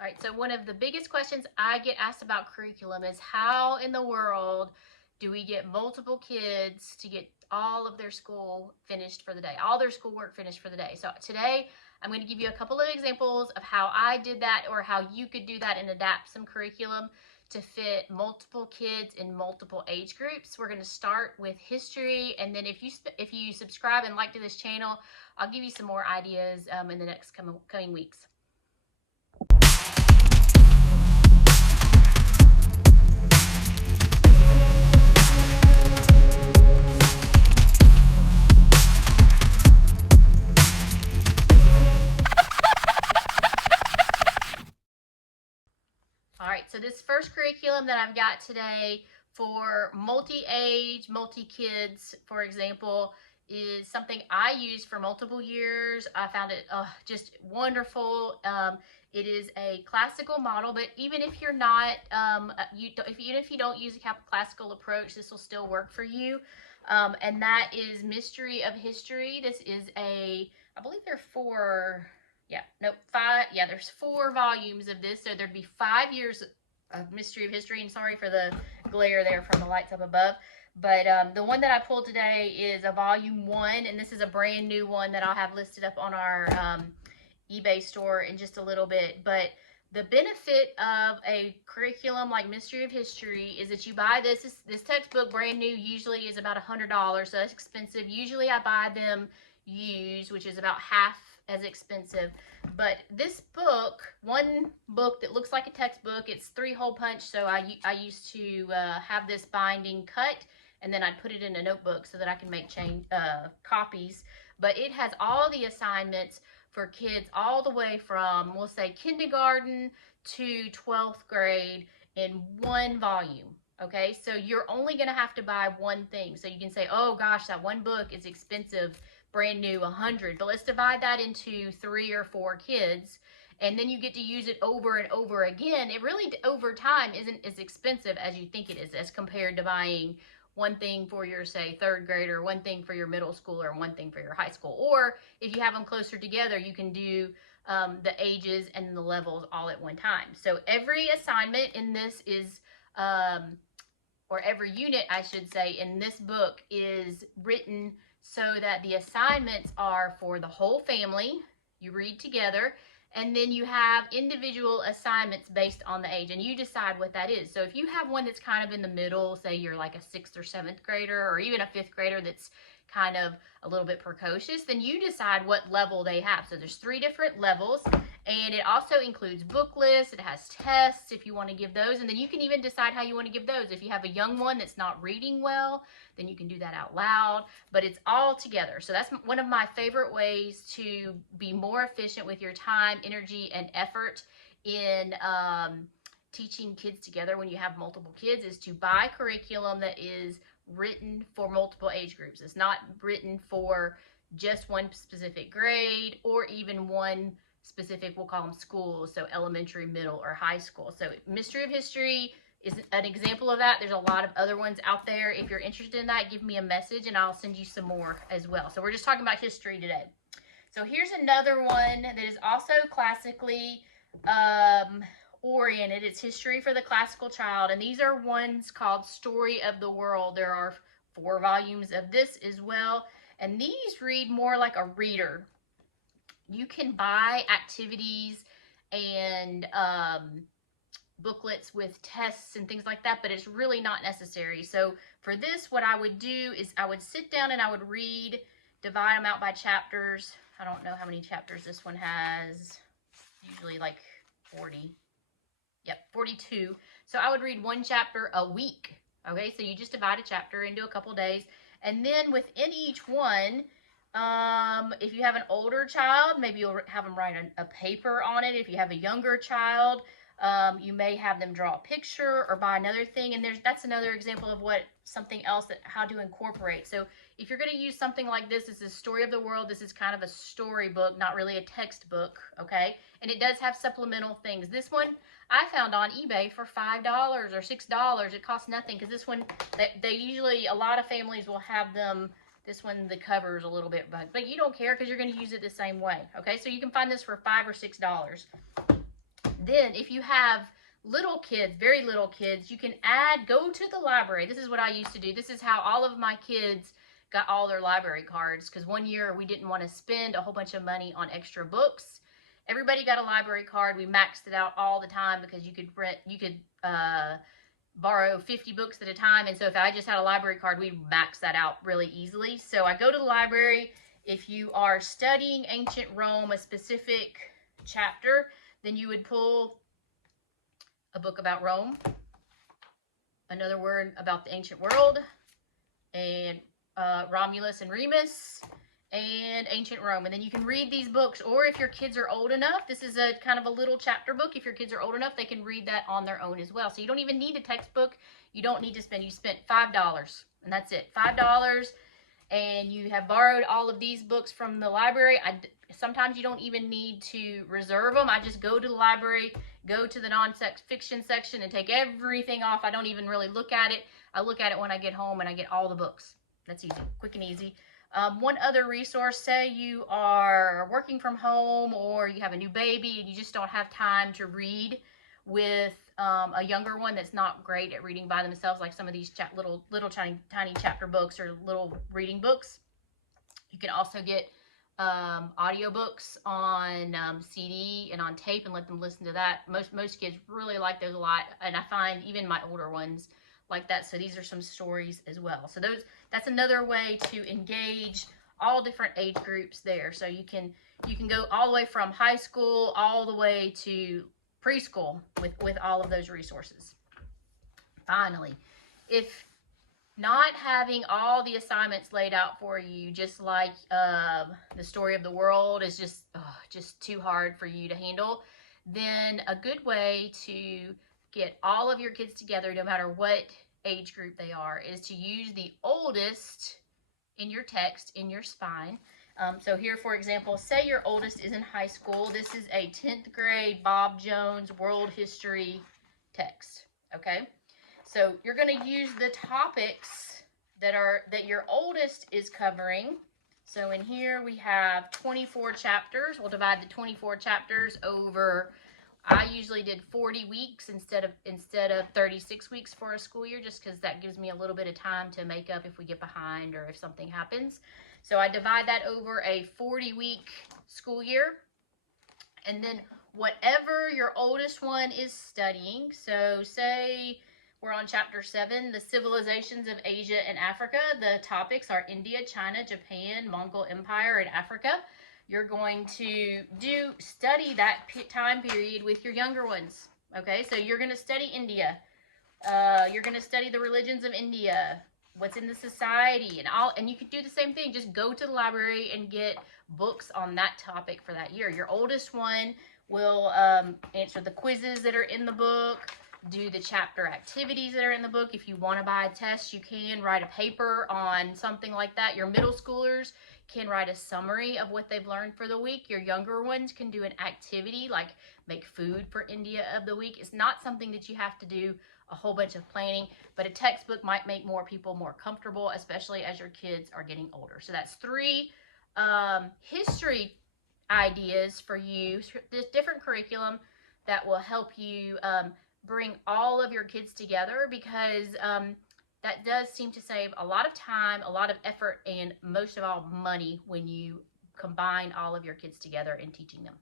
All right, so one of the biggest questions I get asked about curriculum is how in the world do we get multiple kids to get all of their school finished for the day, all their schoolwork finished for the day. So today I'm going to give you a couple of examples of how I did that or how you could do that and adapt some curriculum to fit multiple kids in multiple age groups. We're going to start with history, and then if you subscribe and like to this channel, I'll give you some more ideas in the next coming weeks. All right, so this first curriculum that I've got today for multi-age, multi-kids, for example, is something I used for multiple years. I found it just wonderful. It is a classical model, but even if you're not, even if you don't use a classical approach, this will still work for you. And that is Mystery of History. This is I believe there are there's 4 volumes of this, so there'd be 5 years of Mystery of History, and sorry for the glare there from the lights up above, but the one that I pulled today is a volume 1, and this is a brand new one that I'll have listed up on our eBay store in just a little bit. But the benefit of a curriculum like Mystery of History is that you buy this textbook brand new usually is about $100, so that's expensive. Usually I buy them used, which is about half as expensive. But this book, one book that looks like a textbook, it's 3-hole punch, so I used to have this binding cut, and then I'd put it in a notebook so that I can make copies. But it has all the assignments for kids all the way from, we'll say, kindergarten to 12th grade in one volume. Okay, so you're only going to have to buy one thing. So you can say, oh gosh, that one book is expensive, brand new, 100, but let's divide that into 3 or 4 kids, and then you get to use it over and over again. It really, over time, isn't as expensive as you think it is, as compared to buying one thing for your, say, 3rd grader, one thing for your middle schooler, and one thing for your high school. Or if you have them closer together, you can do the ages and the levels all at one time. So every assignment in this is, or every unit, I should say, in this book is written so that the assignments are for the whole family. You read together, and then you have individual assignments based on the age, and you decide what that is. So if you have one that's kind of in the middle, say you're like a 6th or 7th grader, or even a 5th grader that's kind of a little bit precocious, then you decide what level they have. So there's 3 different levels, and it also includes book lists. It has tests if you want to give those, and then you can even decide how you want to give those. If you have a young one that's not reading well, then you can do that out loud, but it's all together. So that's one of my favorite ways to be more efficient with your time, energy, and effort in teaching kids together when you have multiple kids, is to buy curriculum that is written for multiple age groups. It's not written for just one specific grade or even one specific, we'll call them schools, so elementary, middle, or high school. So Mystery of History is an example of that. There's a lot of other ones out there. If you're interested in that, give me a message and I'll send you some more as well. So we're just talking about history today. So here's another one that is also classically oriented. It's History for the Classical Child, and these are ones called Story of the World. There are 4 volumes of this as well, and these read more like a reader. You can buy activities and booklets with tests and things like that, but it's really not necessary. So for this, what I would do is I would sit down and I would read, divide them out by chapters. I don't know how many chapters this one has, usually like 40. Yep, 42. So I would read 1 chapter a week. Okay, so you just divide a chapter into a couple days, and then within each one, if you have an older child, maybe you'll have them write a paper on it. If you have a younger child, you may have them draw a picture or buy another thing, and that's another example of something else how to incorporate. So if you're going to use something like this, this is Story of the World. This is kind of a storybook, not really a textbook, okay? And it does have supplemental things. This one I found on eBay for $5 or $6. It costs nothing, because this one, they usually, a lot of families will have them. This one, the cover is a little bit bugged, but you don't care because you're going to use it the same way, okay? So you can find this for $5 or $6. Then if you have little kids, very little kids, you can go to the library. This is what I used to do. This is how all of my kids got all their library cards, because one year we didn't want to spend a whole bunch of money on extra books. Everybody got a library card. We maxed it out all the time because you could borrow 50 books at a time. And so if I just had a library card, we'd max that out really easily. So I go to the library. If you are studying ancient Rome, a specific chapter, then you would pull a book about Rome, another word about the ancient world, and Romulus and Remus, and ancient Rome. And then you can read these books, or if your kids are old enough, this is a kind of a little chapter book. If your kids are old enough, they can read that on their own as well. So you don't even need a textbook. You don't need to spend, you spent $5 and that's it, $5, and you have borrowed all of these books from the library. Sometimes you don't even need to reserve them. I just go to the library, go to the non-fiction section and take everything off. I don't even really look at it. I look at it when I get home and I get all the books. That's easy, quick and easy. One other resource, say you are working from home or you have a new baby and you just don't have time to read with a younger one that's not great at reading by themselves, like some of these little tiny chapter books or little reading books. You can also get audiobooks on CD and on tape and let them listen to that. Most kids really like those a lot, and I find even my older ones like that. So these are some stories as well. So that's another way to engage all different age groups there. So you can go all the way from high school all the way to preschool with all of those resources. Finally, if not having all the assignments laid out for you, just like the story of the world is just too hard for you to handle, then a good way to get all of your kids together, no matter what age group they are, is to use the oldest in your text, in your spine. So here, for example, say your oldest is in high school. This is a 10th grade Bob Jones world history text, okay? So you're going to use the topics that your oldest is covering. So in here we have 24 chapters. We'll divide the 24 chapters over, I usually did 40 weeks instead of 36 weeks for a school year, just because that gives me a little bit of time to make up if we get behind or if something happens. So I divide that over a 40-week school year. And then whatever your oldest one is studying, so say we're on chapter 7, the civilizations of Asia and Africa. The topics are India, China, Japan, Mongol Empire, and Africa. You're going to study that time period with your younger ones. Okay, so you're going to study India. You're going to study the religions of India, what's in the society, and you can do the same thing. Just go to the library and get books on that topic for that year. Your oldest one will answer the quizzes that are in the book, do the chapter activities that are in the book. If you want to buy a test, you can write a paper on something like that. Your middle schoolers can write a summary of what they've learned for the week. Your younger ones can do an activity like make food for India of the week. It's not something that you have to do a whole bunch of planning, but a textbook might make more people more comfortable, especially as your kids are getting older. So that's 3 history ideas for you, this different curriculum that will help you bring all of your kids together, because that does seem to save a lot of time, a lot of effort, and most of all money when you combine all of your kids together and teaching them.